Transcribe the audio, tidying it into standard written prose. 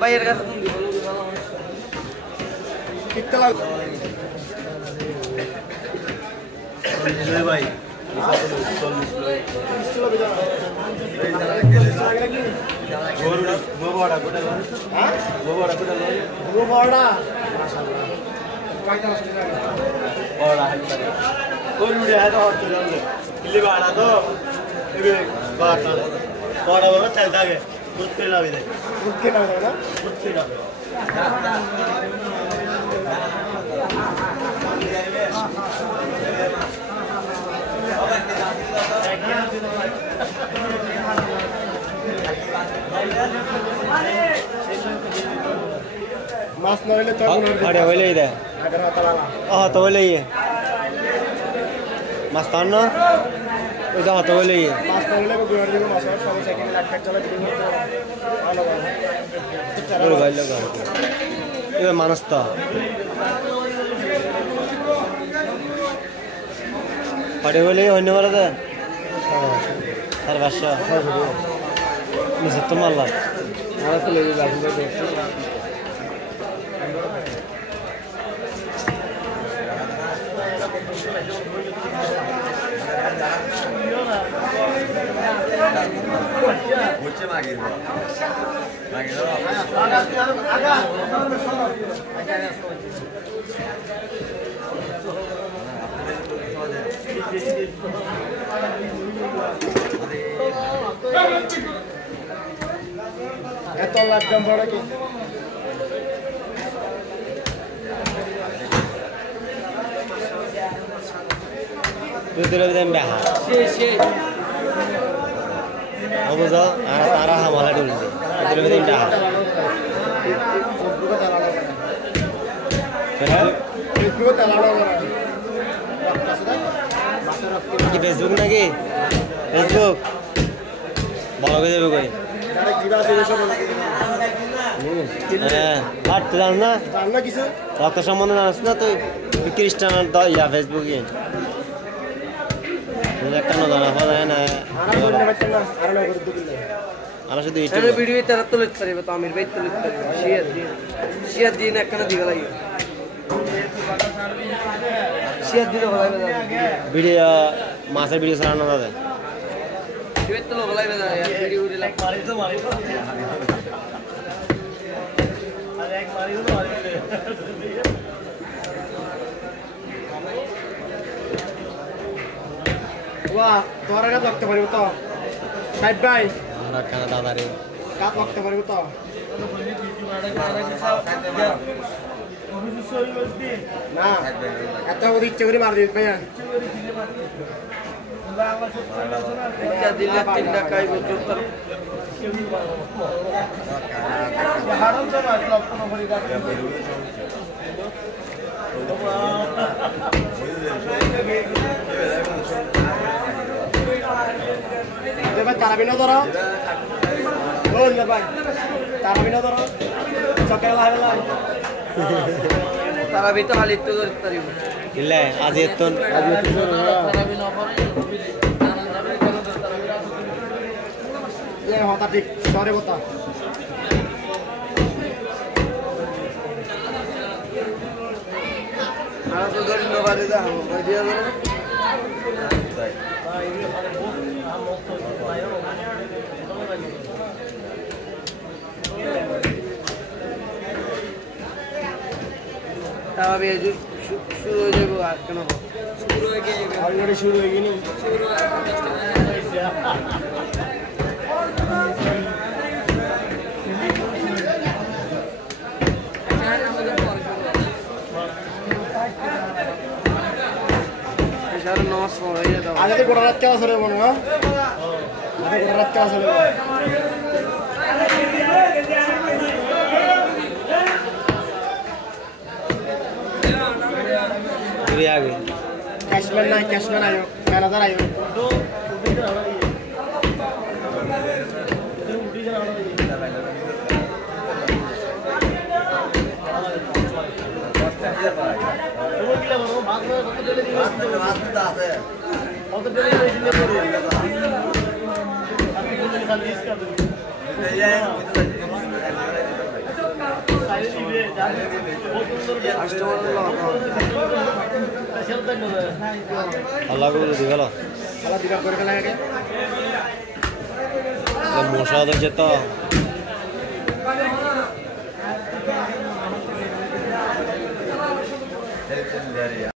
বাইরের কাছে ভাই चलता है मास नरले तो अरे होले इधर तो होले ये मस्तान ना इधर तो होले ये मास नरले को गुआर दिगो मास सबै सेकेन्ड लाख चला दिगो आलो अरे भाई लगा ये मानस था अरे होले होने वाला था सर बादशाह मुझे तो मालूम है तो ले जाऊंगा मुझे मांगे এত লাগম বড় কি দুধের দাম বেহা বুঝো আর তারা হামলা দিছে দুধের দাম বেহা ফেসবুক তালাড়া করা কি ফেসবুক নাকি ফেসবুক বড় হয়ে যাবে কই আরে কি বাস এসব হ্যাঁ আর তুই জান না কিছু রক্ত সম্বন্ধে জানিস না তুই খ্রিস্টান তো ইয়া ফেসবুকে একটা না জানা হয় না আমরা শুধু এই ভিডিও তারা তুলে পারিবে তো আমির ভাই তুলে পারিবে শেয়ার দিন একখানা দিগা লাগি শেয়ার দিতে ভালো ভিডিও মাছের ভিডিও চালানো দাদা ভিডিও তো ভালো লাগবে ভিডিও দিলা মারি তো আরে এক মারি তো वाह तोरा का लगते पारिबो तो साइड बाय আমরা কানা দাদা রে का लगते पारिबो तो ना এত করে ইচ্ছে করে মার দিবি ভাইয়া এটা দিলে 3 টাকা আইবে তোর হারাম সব আসলো কোনো ভরি গাছ ভাই তারাবিনো ধরো বল ভাই তারাবিনো ধরো সকালে লাগলা তারা ভিতর খালি তো ধরতে পারিব ಇಲ್ಲ আজ এতন তারাবিনো পরে এ হতা ঠিক সরে বতা আর তো ধরে নবারে দা ভাই দিয়া গেল तब ये जो शुरू हो जाएगा आज का ना शुरू हो गया ऑलरेडी शुरू हो गई नहीं यार नौ सौ है ये तो आज तो गोरा रात क्या सरे बनवा आज गोरा रात क्या सरे पूरी आ गई कैशमैन आयो मैनेजर आयो दो আল্লাহ করে দি গেল মশা ধরছে তো